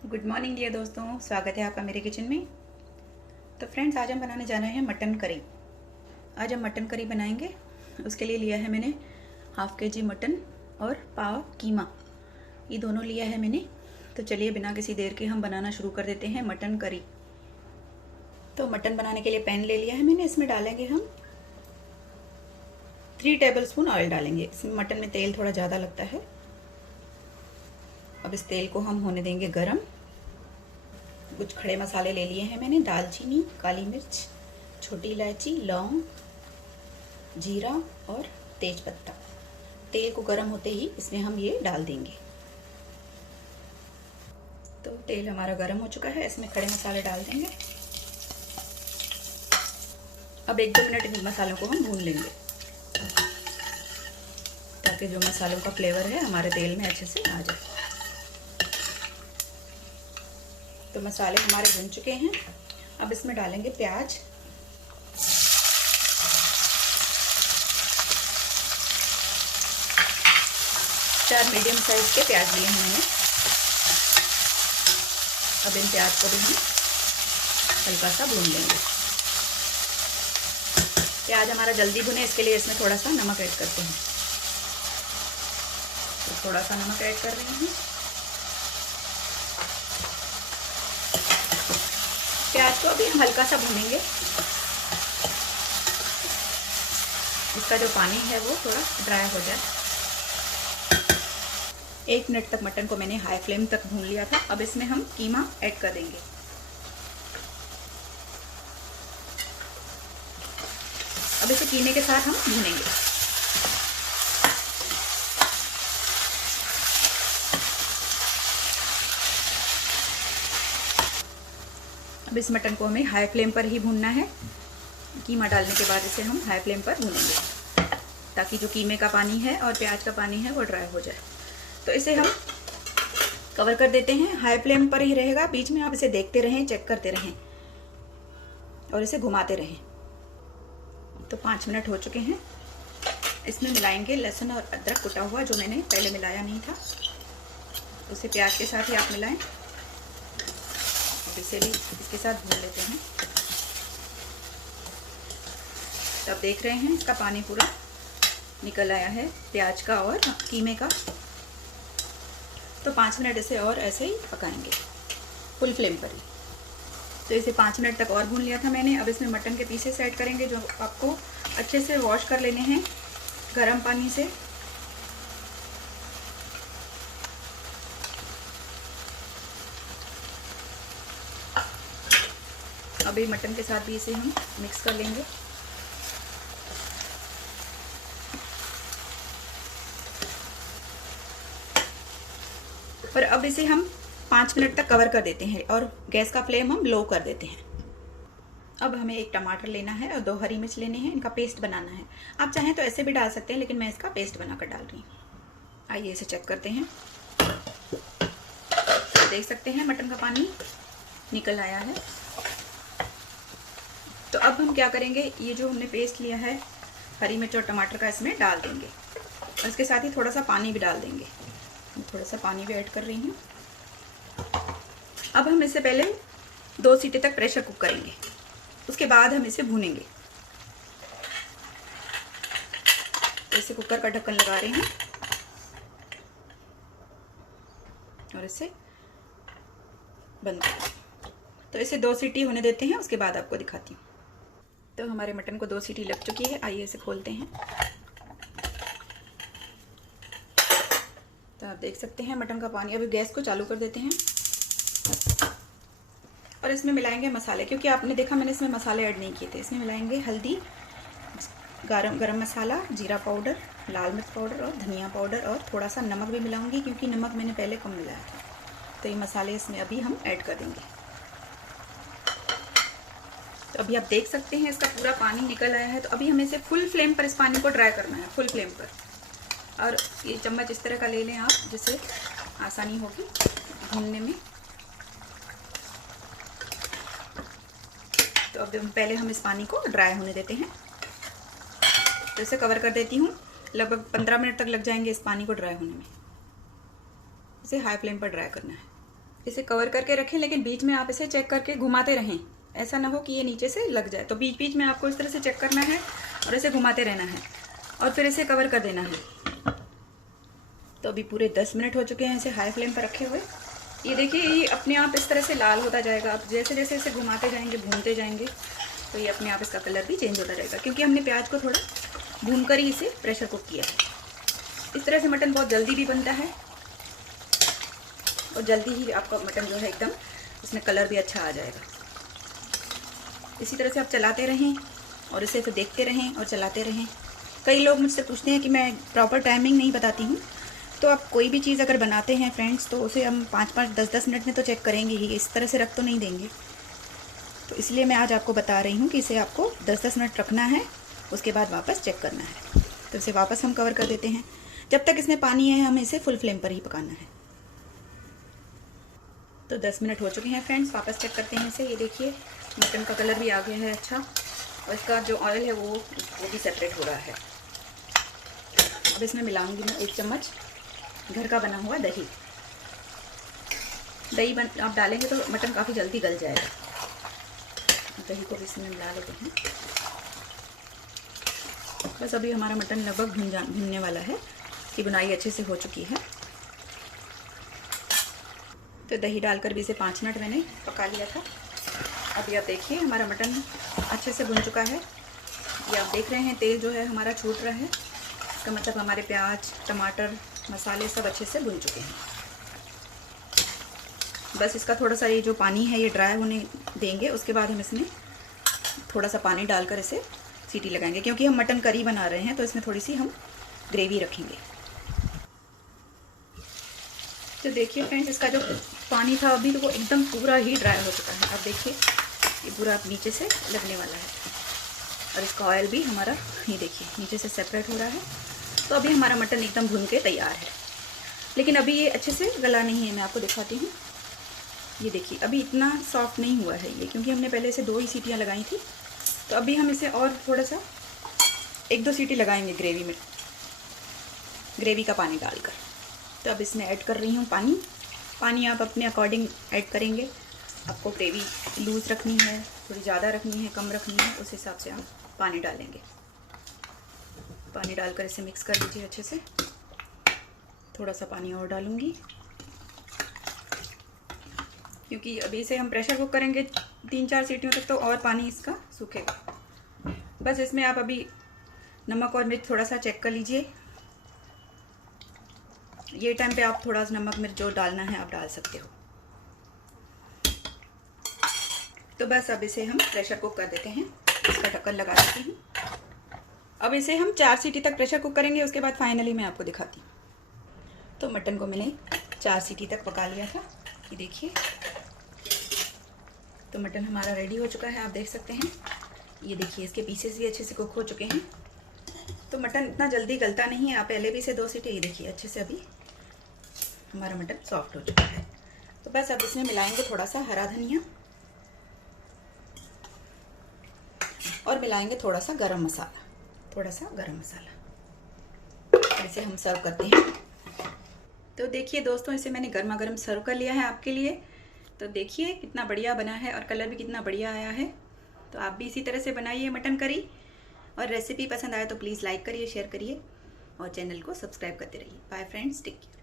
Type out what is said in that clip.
Good morning dear दोस्तों, स्वागत है आपका मेरे किचन में। तो फ्रेंड्स, आज हम बनाने जा रहे हैं मटन करी। आज हम मटन करी बनाएंगे। उसके लिए लिया है मैंने हाफ के-जी मटन और पाव कीमा, ये दोनों लिया है मैंने। तो चलिए बिना किसी देर के हम बनाना शुरू कर देते हैं मटन करी। तो मटन बनाने के लिए पैन ले लिया है मैंने। इसमें डालेंगे हम 3 टेबलस्पून ऑयल डालेंगे। इसमें मटन में तेल थोड़ा ज़्यादा लगता है। अब इस तेल को हम होने देंगे गरम। कुछ खड़े मसाले ले लिए हैं मैंने, दालचीनी, काली मिर्च, छोटी इलायची, लौंग, जीरा और तेज पत्ता। तेल को गरम होते ही इसमें हम ये डाल देंगे। तो तेल हमारा गरम हो चुका है, इसमें खड़े मसाले डाल देंगे। अब 1-2 मिनट इन मसालों को हम भून लेंगे ताकि जो मसालों का फ्लेवर है हमारे तेल में अच्छे से आ जाए। तो मसाले हमारे भुन चुके हैं। अब इसमें डालेंगे प्याज। चार मीडियम साइज के प्याज लिए हैं मैंने। अब इन प्याज को भी हम हल्का सा भून लेंगे। प्याज हमारा जल्दी भुने, इसके लिए इसमें थोड़ा सा नमक ऐड करते हैं। तो थोड़ा सा नमक ऐड कर रही हूँ। प्याज को अभी हम हल्का सा भूनेंगे। इसका जो पानी है वो थोड़ा ड्राई हो जाए। 1 मिनट तक मटन को मैंने हाई फ्लेम तक भून लिया था। अब इसमें हम कीमा ऐड कर देंगे। अब इसे कीमे के साथ हम भूनेंगे। अब इस मटन को हमें हाई फ्लेम पर ही भूनना है। कीमा डालने के बाद इसे हम हाई फ्लेम पर भूनेंगे ताकि जो कीमे का पानी है और प्याज का पानी है वो ड्राई हो जाए। तो इसे हम कवर कर देते हैं। हाई फ्लेम पर ही रहेगा। बीच में आप इसे देखते रहें, चेक करते रहें और इसे घुमाते रहें। तो 5 मिनट हो चुके हैं। इसमें मिलाएंगे लहसुन और अदरक कुटा हुआ, जो मैंने पहले मिलाया नहीं था। उसे प्याज के साथ ही आप मिलाएं। इसे भी इसके साथ भून लेते हैं। तो अब देख रहे हैं इसका पानी पूरा निकल आया है, प्याज का और कीमे का। तो 5 मिनट इसे और ऐसे ही पकाएंगे फुल फ्लेम पर ही। तो इसे 5 मिनट तक और भून लिया था मैंने। अब इसमें मटन के पीसेस ऐड करेंगे, जो आपको अच्छे से वॉश कर लेने हैं गर्म पानी से। अभी मटन के साथ भी इसे हम मिक्स कर लेंगे। और अब इसे हम 5 मिनट तक कवर कर देते हैं और गैस का फ्लेम हम लो कर देते हैं। अब हमें 1 टमाटर लेना है और 2 हरी मिर्च लेने हैं। इनका पेस्ट बनाना है। आप चाहें तो ऐसे भी डाल सकते हैं, लेकिन मैं इसका पेस्ट बनाकर डाल रही हूँ। आइए इसे चेक करते हैं। देख सकते हैं मटन का पानी निकल आया है। तो अब हम क्या करेंगे, ये जो हमने पेस्ट लिया है हरी मिर्च और टमाटर का, इसमें डाल देंगे और इसके साथ ही थोड़ा सा पानी भी डाल देंगे। थोड़ा सा पानी भी ऐड कर रही हूँ। अब हम इसे पहले 2 सीटी तक प्रेशर कुक करेंगे, उसके बाद हम इसे भूनेंगे। तो इसे कुकर का ढक्कन लगा रही हूँ और इसे बंद कर। तो इसे 2 सीटी होने देते हैं, उसके बाद आपको दिखाती हूँ। तो हमारे मटन को 2 सीटी लग चुकी है। आइए इसे खोलते हैं। तो आप देख सकते हैं मटन का पानी। अभी गैस को चालू कर देते हैं और इसमें मिलाएंगे मसाले, क्योंकि आपने देखा मैंने इसमें मसाले ऐड नहीं किए थे। इसमें मिलाएंगे हल्दी, गरम मसाला, जीरा पाउडर, लाल मिर्च पाउडर और धनिया पाउडर, और थोड़ा सा नमक भी मिलाऊंगी क्योंकि नमक मैंने पहले कम मिलाया था। तो ये मसाले इसमें अभी हम ऐड कर देंगे। तो अभी आप देख सकते हैं इसका पूरा पानी निकल आया है। तो अभी हमें इसे फुल फ्लेम पर इस पानी को ड्राई करना है, फुल फ्लेम पर। और ये चम्मच इस तरह का ले लें आप, जिससे आसानी होगी भूनने में। तो अब पहले हम इस पानी को ड्राई होने देते हैं। तो इसे कवर कर देती हूँ। लगभग 15 मिनट तक लग जाएंगे इस पानी को ड्राई होने में। इसे हाई फ्लेम पर ड्राई करना है। इसे कवर करके रखें, लेकिन बीच में आप इसे चेक करके घुमाते रहें। ऐसा ना हो कि ये नीचे से लग जाए। तो बीच बीच में आपको इस तरह से चेक करना है और इसे घुमाते रहना है और फिर इसे कवर कर देना है। तो अभी पूरे 10 मिनट हो चुके हैं इसे हाई फ्लेम पर रखे हुए। ये देखिए, ये अपने आप इस तरह से लाल होता जाएगा। आप जैसे जैसे इसे घुमाते जाएंगे, भूनते जाएंगे, तो ये अपने आप इसका कलर भी चेंज होता जाएगा, क्योंकि हमने प्याज को थोड़ा भून कर ही इसे प्रेशर कुक किया है। इस तरह से मटन बहुत जल्दी भी बनता है और जल्दी ही आपका मटन जो है एकदम इसमें कलर भी अच्छा आ जाएगा। इसी तरह से आप चलाते रहें और इसे फिर देखते रहें और चलाते रहें। कई लोग मुझसे पूछते हैं कि मैं प्रॉपर टाइमिंग नहीं बताती हूँ। तो आप कोई भी चीज़ अगर बनाते हैं फ्रेंड्स, तो उसे हम 5-5, 10-10 मिनट में तो चेक करेंगे ही, इस तरह से रख तो नहीं देंगे। तो इसलिए मैं आज आपको बता रही हूँ कि इसे आपको 10-10 मिनट रखना है, उसके बाद वापस चेक करना है। तो इसे वापस हम कवर कर देते हैं। जब तक इसमें पानी है हमें इसे फुल फ्लेम पर ही पकाना है। तो 10 मिनट हो चुके हैं फ्रेंड्स, वापस चेक करते हैं इसे। ये देखिए, मटन का कलर भी आ गया है अच्छा, और इसका जो ऑयल है वो भी सेपरेट हो रहा है। अब इसमें मिलाऊंगी मैं 1 चम्मच घर का बना हुआ दही। दही आप डालेंगे तो मटन काफ़ी जल्दी गल जाएगा। दही को भी इसमें मिला लेते हैं। बस अभी हमारा मटन लगभग भुनने वाला है कि बुनाई अच्छे से हो चुकी है। तो दही डालकर भी इसे 5 मिनट मैंने पका लिया था। अभी आप देखिए, हमारा मटन अच्छे से भुन चुका है। ये आप देख रहे हैं तेल जो है हमारा छूट रहा है। इसका मतलब हमारे प्याज, टमाटर, मसाले सब अच्छे से भुन चुके हैं। बस इसका थोड़ा सा ये जो पानी है ये ड्राई होने देंगे। उसके बाद हम इसमें थोड़ा सा पानी डालकर इसे सीटी लगाएंगे, क्योंकि हम मटन करी बना रहे हैं तो इसमें थोड़ी सी हम ग्रेवी रखेंगे। तो देखिए फ्रेंड्स, इसका जो पानी था अभी तो वो एकदम पूरा ही ड्राई हो चुका है। आप देखिए, ये पूरा नीचे से लगने वाला है और इसका ऑयल भी हमारा ये देखिए नीचे से सेपरेट हो रहा है। तो अभी हमारा मटन एकदम भुन के तैयार है। लेकिन अभी ये अच्छे से गला नहीं है। मैं आपको दिखाती हूँ। ये देखिए, अभी इतना सॉफ्ट नहीं हुआ है ये, क्योंकि हमने पहले इसे 2 ही सीटियाँ लगाई थी। तो अभी हम इसे और थोड़ा सा 1-2 सीटी लगाएंगे ग्रेवी में, ग्रेवी का पानी डालकर। तो अब इसमें ऐड कर रही हूँ पानी आप अपने अकॉर्डिंग ऐड करेंगे। आपको ग्रेवी लूज़ रखनी है, थोड़ी ज़्यादा रखनी है, कम रखनी है, उस हिसाब से आप पानी डालेंगे। पानी डालकर इसे मिक्स कर लीजिए अच्छे से। थोड़ा सा पानी और डालूँगी, क्योंकि अभी इसे हम प्रेशर कुक करेंगे 3-4 सीटियों तक, तो और पानी इसका सूखेगा। बस इसमें आप अभी नमक और मिर्च थोड़ा सा चेक कर लीजिए। ये टाइम पे आप थोड़ा सा नमक मिर्च जो डालना है आप डाल सकते हो। तो बस अब इसे हम प्रेशर कुक कर देते हैं। इसका ढक्कन लगा देती हूँ। अब इसे हम 4 सीटी तक प्रेशर कुक करेंगे, उसके बाद फाइनली मैं आपको दिखाती हूँ। तो मटन को मैंने 4 सीटी तक पका लिया था। ये देखिए, तो मटन हमारा रेडी हो चुका है, आप देख सकते हैं। ये देखिए, इसके पीसेस भी अच्छे से कुक हो चुके हैं। तो मटन इतना जल्दी गलता नहीं है। आप पहले भी इसे 2 सीटी, ये देखिए अच्छे से अभी हमारा मटन सॉफ्ट हो चुका है। तो बस अब इसमें मिलाएंगे थोड़ा सा हरा धनिया और मिलाएंगे थोड़ा सा गरम मसाला, इसे हम सर्व करते हैं। तो देखिए दोस्तों, इसे मैंने गर्मा गर्म सर्व कर लिया है आपके लिए। तो देखिए कितना बढ़िया बना है और कलर भी कितना बढ़िया आया है। तो आप भी इसी तरह से बनाइए मटन करी। और रेसिपी पसंद आए तो प्लीज़ लाइक करिए, शेयर करिए और चैनल को सब्सक्राइब करते रहिए। Bye friends, take care.